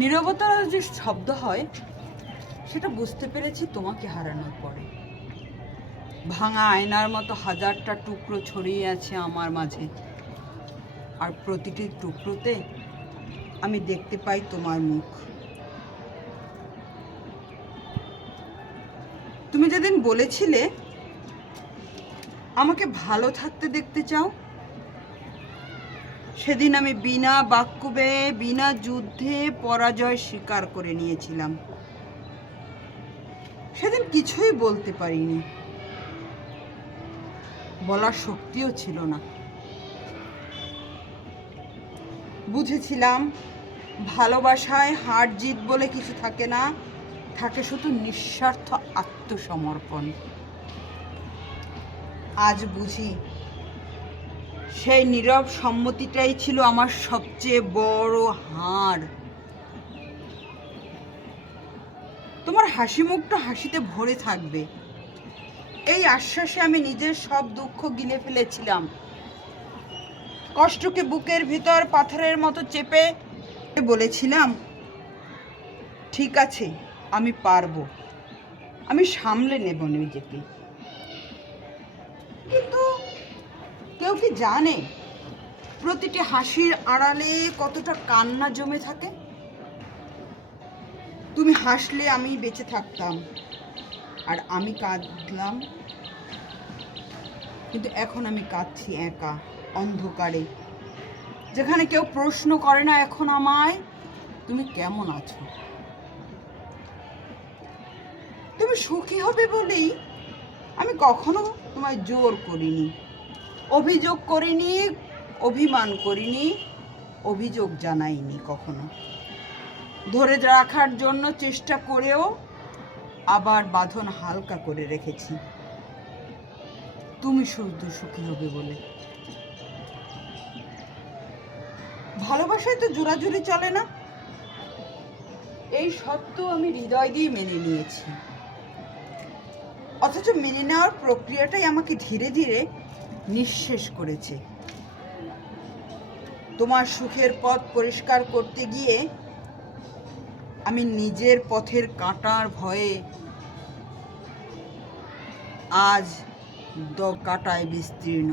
নীরবতার যে শব্দ হয় সেটা বুঝতে পেরেছি তোমাকে হারানোর পরে। ভাঙা আয়নার মতো হাজারটা টুকরো ছড়িয়ে আছে আমার মাঝে, আর প্রতিটি টুকরোতে আমি দেখতে পাই তোমার মুখ। তুমি যেদিন বলেছিলে আমাকে ভালো থাকতে দেখতে চাও, সেদিন আমি বিনা বাক্য ব্যয়ে বিনা যুদ্ধে পরাজয় স্বীকার করে নিয়েছিলাম। সেদিন কিছুই বলতে পারিনি, বলার শক্তিও ছিল না। বুঝেছিলাম ভালোবাসায় হার জিত বলে কিছু থাকে না, থাকে শুধু নিঃস্বার্থ আত্মসমর্পণ। আজ বুঝি সেই নীরব সম্মতিটাই ছিল আমার সবচেয়ে বড় হার। তোমার হাসি মুখটা হাসিতে ভরে থাকবে, এই আশ্বাসে আমি নিজের সব দুঃখ গিলে ফেলেছিলাম। কষ্টকে বুকের ভিতর পাথরের মতো চেপে বলেছিলাম, ঠিক আছে, আমি পারবো, আমি সামলে নেব নিজেকে। কিন্তু কেউ কি জানে প্রতিটি হাসির আড়ালে কতটা কান্না জমে থাকে? তুমি হাসলে আমি বেঁচে থাকতাম, আর আমি কাঁদলাম। কিন্তু এখন আমি কাঁদছি একা, অন্ধকারে, যেখানে কেউ প্রশ্ন করে না এখন আমায় তুমি কেমন আছো। তুমি সুখী হবে বলেই আমি কখনো তোমায় জোর করিনি, অভিযোগ করিনি, অভিমান করিনি, অভিযোগ জানাইনি কখনো। ধরে রাখার জন্য চেষ্টা করেও আবার বাঁধন হালকা করে রেখেছি, তুমি শুধু সুখী হবে বলে। ভালোবাসায় তো জোরাজুরি চলে না, এই সত্য আমি হৃদয় দিয়ে মেনে নিয়েছি। অথচ মেনে নেওয়ার প্রক্রিয়াটাই আমাকে ধীরে ধীরে নিঃশেষ করেছে। তোমার সুখের পথ পরিষ্কার করতে গিয়ে আমি নিজের পথের কাঁটার ভয়ে আজ কাঁটায় বিস্তীর্ণ।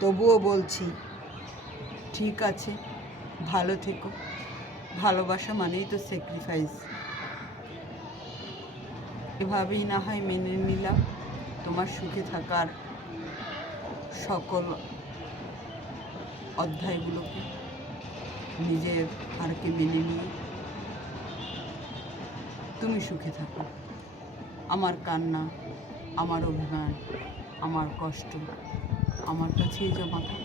তবুও বলছি, ঠিক আছে, ভালো থেকো। ভালোবাসা মানেই তো স্যাক্রিফাইস। এভাবেই না হয় মেনে নিলাম তোমার সুখে থাকার সকল অধ্যায়গুলোকে, নিজের হারকে মেনে নিয়ে তুমি সুখে থাকো। আমার কান্না, আমার অভিমান, আমার কষ্ট আমার কাছেই জমা থাক।